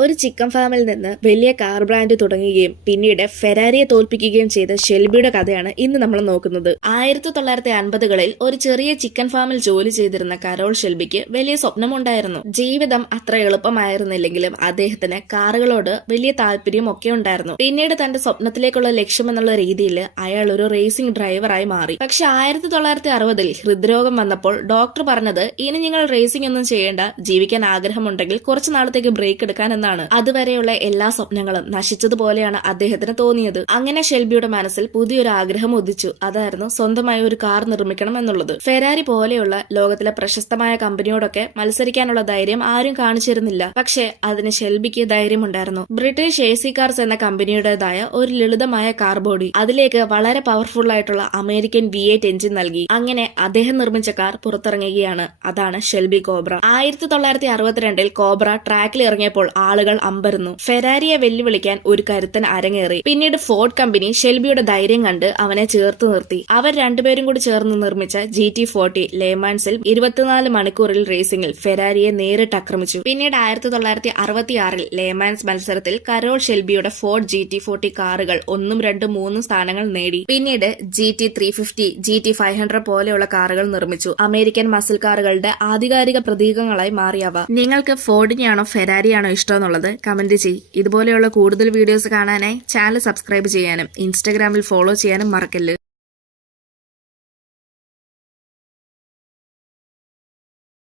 ഒരു ചിക്കൻ ഫാമിൽ നിന്ന് വലിയ കാർ ബ്രാൻഡ് തുടങ്ങുകയും പിന്നീട് ഫെരാരിയെ തോൽപ്പിക്കുകയും ചെയ്ത ഷെൽബിയുടെ കഥയാണ് ഇന്ന് നമ്മൾ നോക്കുന്നത്. 1950കളിൽ ഒരു ചെറിയ ചിക്കൻ ഫാമിൽ ജോലി ചെയ്തിരുന്ന കരോൾ ഷെൽബിക്ക് വലിയ സ്വപ്നമുണ്ടായിരുന്നു. ജീവിതം അത്ര എളുപ്പമായിരുന്നില്ലെങ്കിലും അദ്ദേഹത്തിന് കാറുകളോട് വലിയ താല്പര്യം ഒക്കെ ഉണ്ടായിരുന്നു. പിന്നീട് തന്റെ സ്വപ്നത്തിലേക്കുള്ള ലക്ഷ്യമെന്നുള്ള രീതിയിൽ അയാൾ ഒരു റേസിംഗ് ഡ്രൈവറായി മാറി. പക്ഷെ 1960ൽ ഹൃദ്രോഗം വന്നപ്പോൾ ഡോക്ടർ പറഞ്ഞത്, ഇനി നിങ്ങൾ റേസിംഗ് ഒന്നും ചെയ്യേണ്ട, ജീവിക്കാൻ ആഗ്രഹമുണ്ടെങ്കിൽ കുറച്ചു നാളത്തേക്ക് ബ്രേക്ക് എടുക്കാൻ എന്നാണ്. അതുവരെയുള്ള എല്ലാ സ്വപ്നങ്ങളും നശിച്ചതുപോലെയാണ് അദ്ദേഹത്തിന് തോന്നിയത്. അങ്ങനെ ഷെൽബിയുടെ മനസ്സിൽ പുതിയൊരു ആഗ്രഹം ഉദിച്ചു. അതായിരുന്നു സ്വന്തമായി ഒരു കാർ നിർമ്മിക്കണം എന്നുള്ളത്. ഫെരാരി പോലെയുള്ള ലോകത്തിലെ പ്രശസ്തമായ കമ്പനിയോടൊക്കെ മത്സരിക്കാനുള്ള ധൈര്യം ആരും കാണിച്ചിരുന്നില്ല. പക്ഷേ അതിന് ഷെൽബിക്ക് ധൈര്യമുണ്ടായിരുന്നു. ബ്രിട്ടീഷ് AC കാർസ് എന്ന കമ്പനിയുടേതായ ഒരു ലളിതമായ കാർ ബോഡി, അതിലേക്ക് വളരെ പവർഫുൾ ആയിട്ടുള്ള അമേരിക്കൻ V8 എഞ്ചിൻ നൽകി. അങ്ങനെ അദ്ദേഹം നിർമ്മിച്ച കാർ പുറത്തിറങ്ങുകയാണ്. അതാണ് ഷെൽബി കോബ്ര. 1962ൽ കോബ്ര ട്രാക്കിൽ ഇറങ്ങിയപ്പോൾ ആളുകൾ അമ്പരന്നു. ഫെരാരിയെ വെല്ലുവിളിക്കാൻ ഒരു കരുത്തൻ അരങ്ങേറി. പിന്നീട് ഫോർഡ് കമ്പനി ഷെൽബിയുടെ ധൈര്യം കണ്ട് അവനെ ചേർത്ത് നിർത്തി. അവർ രണ്ടുപേരും കൂടി ചേർന്ന് നിർമ്മിച്ച GT40 ലേമാൻസിൽ 24 മണിക്കൂറിൽ റേസിംഗിൽ ഫെരാരിയെ നേരിട്ട് ആക്രമിച്ചു. പിന്നീട് 1966ൽ ലേമാൻസ് മത്സരത്തിൽ കരോൾ ഷെൽബിയുടെ ഫോർഡ് GT40 കാറുകൾ 1, 2, 3 സ്ഥാനങ്ങൾ നേടി. പിന്നീട് GT350, GT500 പോലെയുള്ള കാറുകൾ നിർമ്മിച്ചു. അമേരിക്കൻ മസിൽ കാറുകളുടെ ആധികാരിക പ്രതീകങ്ങളായി മാറിയവ. നിങ്ങൾക്ക് ഫോർഡിനെയാണോ ഫെരാരിയാണോ ഇഷ്ടം എന്നുള്ളത് കമന്റ് ചെയ്യ്. ഇതുപോലെയുള്ള കൂടുതൽ വീഡിയോസ് കാണാനായി ചാനൽ സബ്സ്ക്രൈബ് ചെയ്യാനും ഇൻസ്റ്റാഗ്രാമിൽ ഫോളോ ചെയ്യാനും മറക്കല്ല്.